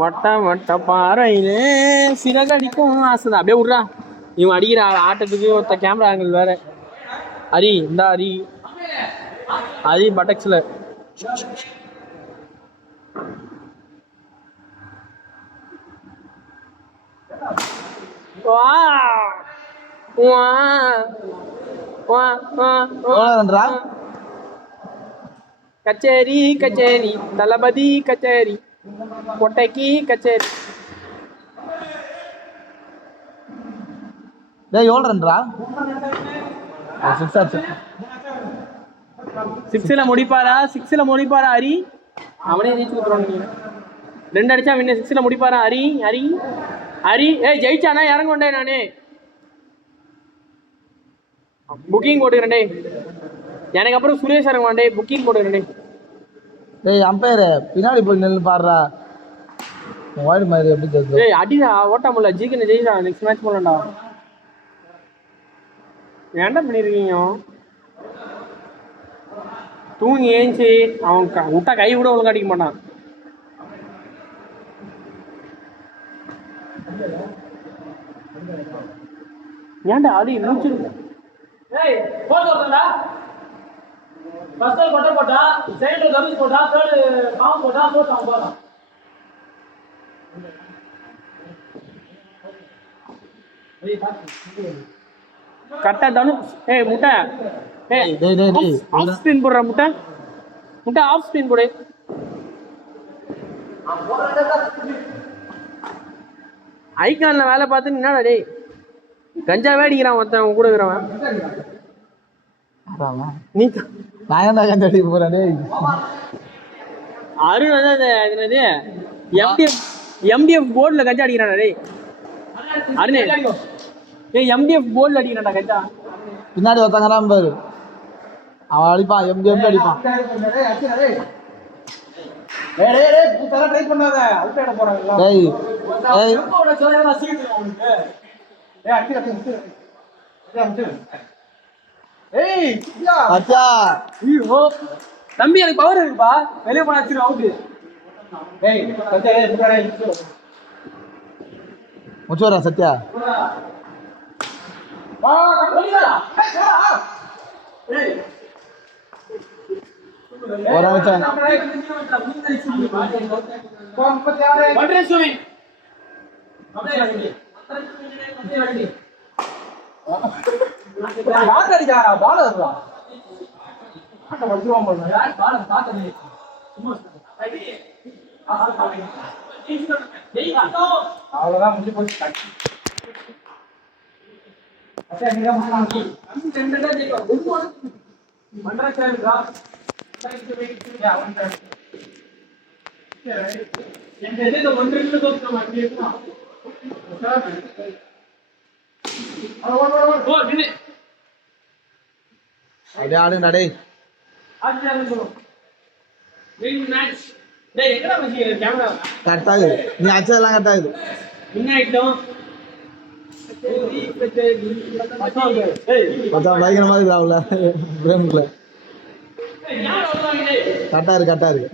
வட்ட வட்ட பாறையிலே சிறகடிக்கும் ஆசைதான். அப்படியே விட்றா. இவன் அடிக்கிற ஆட்டத்துக்கு ஒருத்த கேமரா ஆங்கிள் வேற. ஹரி இந்தா ஹரி. ஹரி பட்டக்ஸ்ல வா வா வா வா. கச்சேரி கச்சேரி தளபதி கச்சேரி கொட்டைக்கு கச்சேரி. எவ்வளோ ரன்ரா? 6ல முடிப்பாரா? 6ல முடிப்பாரா ஹரி? அவனே ஜெயிச்சு கொடுத்துருவாங்க. 2 அடிச்சா வின்னு. 6ல முடிப்பாரா ஹரி? ஹரி ஹரி ஏய் ஜெயிச்சானா இறங்க கொண்டே நானே புக்கிங் போட்டுக்கிறேன்டே. எனக்கு அப்புறம் சுரேஷ் இறங்குவாண்டே. புக்கிங் போட்டுக்கிறேன்டே. டேய் அம்பையர் பின்னாடி போய் நெல்லு பாடுறா. வாய்டு மாதிரி எப்படி தெரியுது? ஏய் அடிடா ஓட்ட முடியல. ஜிகன் ஜெயிச்சா. நெக்ஸ்ட் மேட்ச் போடலாம்டா. ஏன்டா பண்ணிருக்கீங்க? தூங்கி ஏஞ்சி அவன் விட்டா கை கூட ஒழுங்கா அடிக்க மாட்டான். ஏன்டா அது மூச்சு ஏய் போட் வரடா. ஃபர்ஸ்ட் கொட்ட போட்டா செகண்ட் தனுஷ் போட்டா தேர்ட் பாம் போட்டா போட் அவன் போறான். கட்ட தனுஷ். ஏய் முட்டை. ஏய் ஆஃப் ஸ்பின் போடுற முட்டை. முட்டை ஆஃப் ஸ்பின் போடு. ஐகான்ல வேலை பார்த்து என்னடா டேய் கஞ்சாவே அடிக்கிறான் ஒருத்தன் கூட இருக்கிறவன். நீ நான் தான் கஞ்சா அடிக்க போறேன். டேய் அருண் வந்து அது என்னது எம்டிஎஃப் போர்டில் கஞ்சா அடிக்கிறான்டா டேய் அருண். ஏய் எம்டிஎஃப் போர்டில் அடிக்கிறான்டா கஞ்சா. பின்னாடி ஒருத்தங்கிறான் பாரு, அவன் அடிப்பான். எம்டிஎம் அடிப்பான். தம்பி எனக்கு பவர் இருக்குப்பா. வெளியே போனா அவுட்டு. முச்சுவரா சத்யா. ஒரு நிமிஷம் அவ்வளவுதான் முடிஞ்சு போச்சு. அப்படியே ஆடு நடை. கரெக்டாகுது. நீ அச்சதெல்லாம் கரெக்டாகுது. பயங்கரமா இருக்குறாவுல பிரேமுக்குள்ள. கரெக்டா இருக்கு கரெக்டா இருக்கு.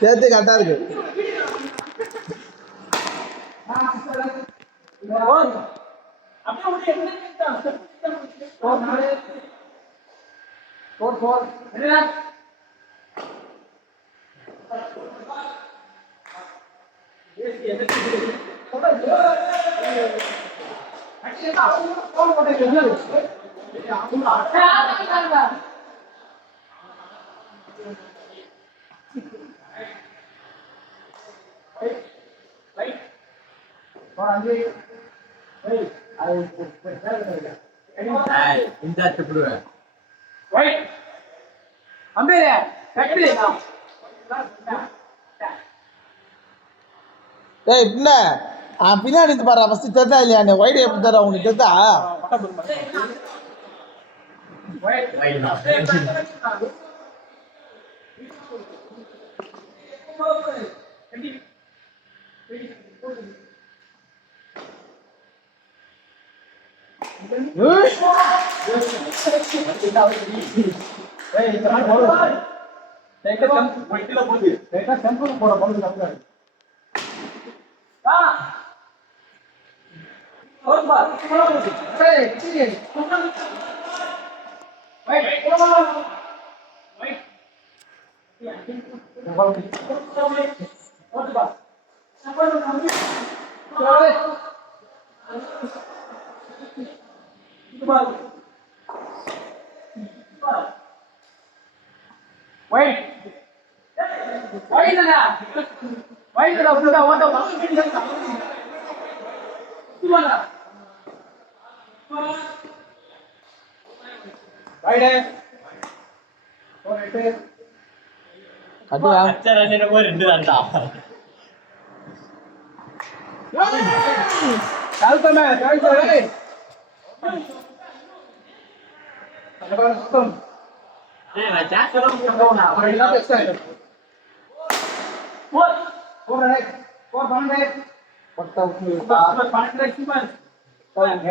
சேர்த்து கரெக்டா இருக்கு. பின்னாடி பாரு ஃபர்ஸ்ட் தெரிதா இல்லையா? வைடு எப்படி தர உனக்கு தெரிதா?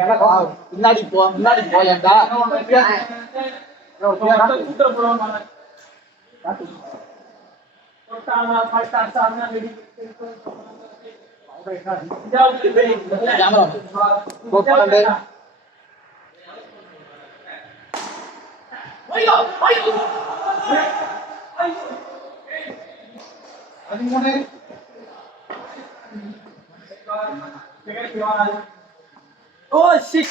கட்டுவா பின்னாடி போ முன்னாடி போயேன்டா Oh shit!